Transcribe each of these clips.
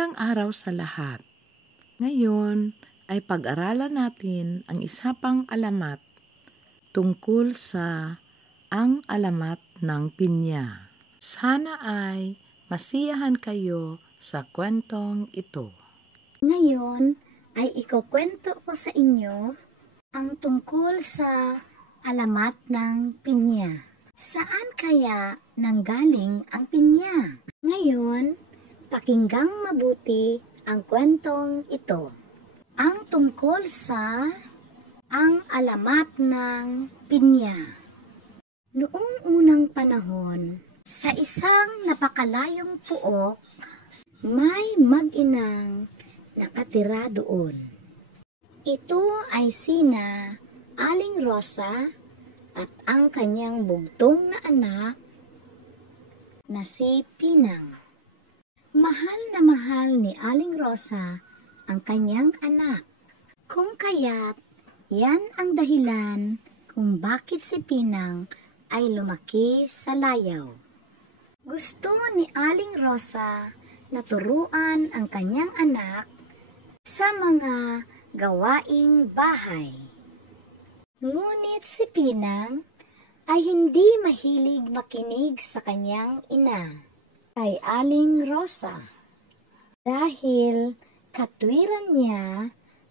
Magandang araw sa lahat. Ngayon ay pag-aralan natin ang isa pang alamat tungkol sa ang alamat ng pinya. Sana ay masiyahan kayo sa kwentong ito. Ngayon ay ikukwento ko sa inyo ang tungkol sa alamat ng pinya. Saan kaya nanggaling ang pinya? Ngayon, pakinggang mabuti ang kwentong ito. Ang tungkol sa ang alamat ng pinya. Noong unang panahon, sa isang napakalayong puok, may mag-inang nakatira doon. Ito ay sina Aling Rosa at ang kanyang bugtong na anak na si Pinang. Mahal na mahal ni Aling Rosa ang kanyang anak. Kung kaya't yan ang dahilan kung bakit si Pinang ay lumaki sa layaw. Gusto ni Aling Rosa na turuan ang kanyang anak sa mga gawaing bahay. Ngunit si Pinang ay hindi mahilig makinig sa kanyang ina, kay Aling Rosa, dahil katwiran niya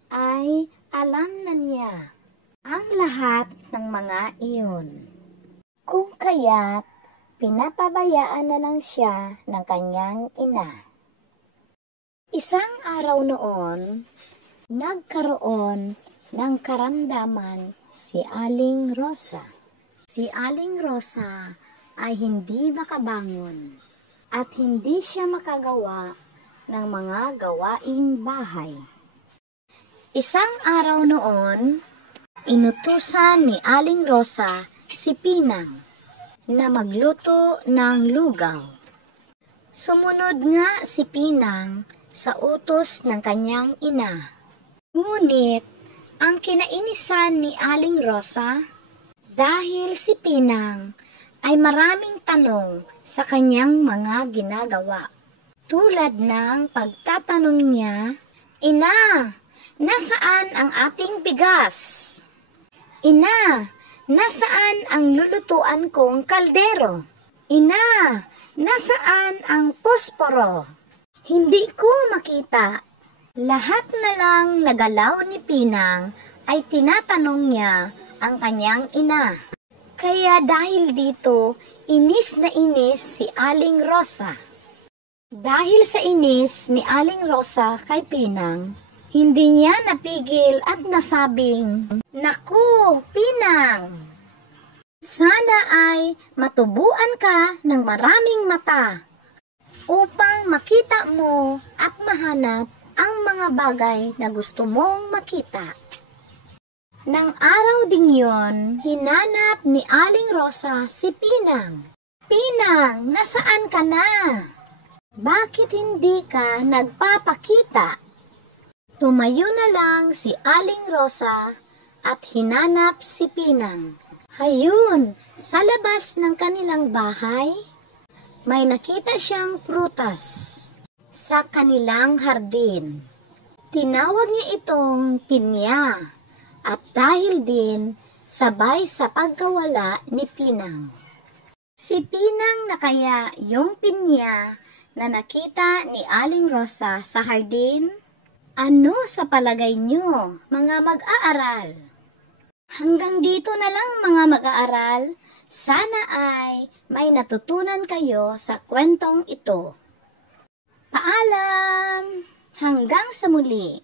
ay alam na niya ang lahat ng mga iyon. Kung kaya't pinapabayaan na lang siya ng kanyang ina. Isang araw noon, nagkaroon ng karamdaman si Aling Rosa. Si Aling Rosa ay hindi makabangon at hindi siya makagawa ng mga gawaing bahay. Isang araw noon, inutusan ni Aling Rosa si Pinang na magluto ng lugaw. Sumunod nga si Pinang sa utos ng kanyang ina. Ngunit, ang kinainisan ni Aling Rosa, dahil si Pinang ay maraming tanong sa kanyang mga ginagawa. Tulad ng pagtatanong niya, "Ina, nasaan ang ating bigas? Ina, nasaan ang lulutuan kong kaldero? Ina, nasaan ang posporo? Hindi ko makita." Lahat na lang nagalaw ni Pinang ay tinatanong niya ang kanyang ina. Kaya dahil dito, inis na inis si Aling Rosa. Dahil sa inis ni Aling Rosa kay Pinang, hindi niya napigil at nasabing, "Naku, Pinang! Sana ay matubuan ka ng maraming mata upang makita mo at mahanap ang mga bagay na gusto mong makita." Nang araw ding yon, hinanap ni Aling Rosa si Pinang. "Pinang, nasaan ka na? Bakit hindi ka nagpapakita?" Tumayo na lang si Aling Rosa at hinanap si Pinang. Hayun, sa labas ng kanilang bahay, may nakita siyang prutas sa kanilang hardin. Tinawag niya itong pinya at dahil din sabay sa pagkawala ni Pinang. Si Pinang na kaya yung pinya na nakita ni Aling Rosa sa hardin? Ano sa palagay nyo, mga mag-aaral? Hanggang dito na lang mga mag-aaral. Sana ay may natutunan kayo sa kwentong ito. Paalam! Hanggang sa muli!